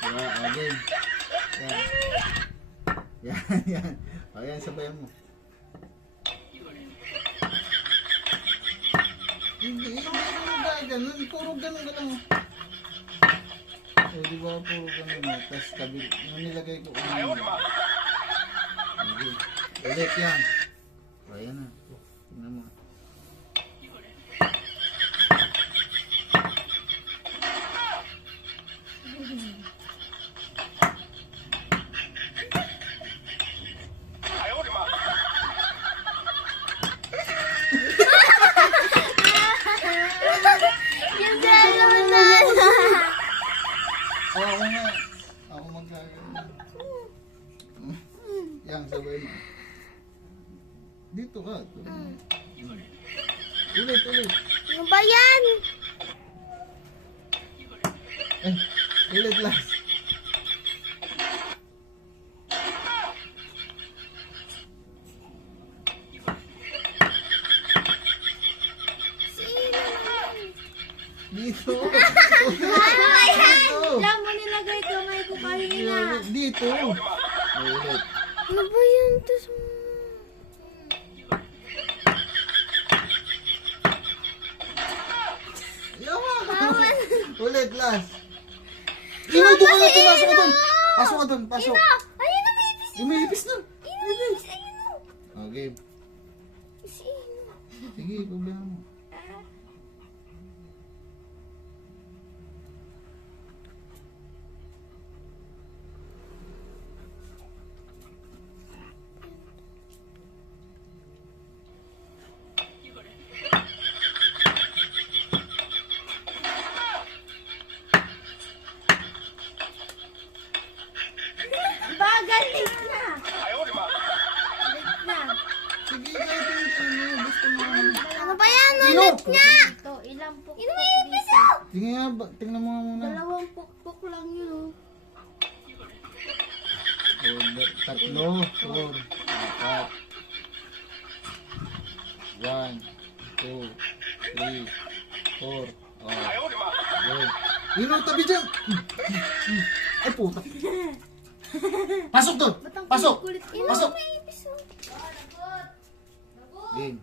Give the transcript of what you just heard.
Again. Yan. Yan. O, yan, sabayan mo. Hindi ka ganun. Puro ganun ka lang. O, di ba? Puro ganun. Tapos tabi. Yung nilagay ko. Okay. Ulit yan. O, yan na. Tingnan mo. Oo nga. Ako magkakaroon. Yang sabay mo. Dito ka. Ulit. Ano ba yan? Ulit last. Dito. Alam mo nilagay ko, may ko kanina. Dito. Ulit. Ano ba yan? Yaman. Ulit last. Ino, doon ka na. Pumasok ka doon. Pasok ka doon. Pasok. Ayun na, may ipis. May ipis na. Ayun na. Okay. Sige, problema mo. Bagalit na. Sige, kahit yung gusto mo. Ano ba yan? Ino! Ulit nga. Ito, ilang pukpuk dito. Sige nga, tingnan mo nga muna. Dalawang pukpuk lang yun. Tatlo, 4, 4. 1, 2, 3, 4. Good. Ino, tabi dyan. Ay, puta. Pasok doon. Pasok. Pasok. May ipis oh. Game.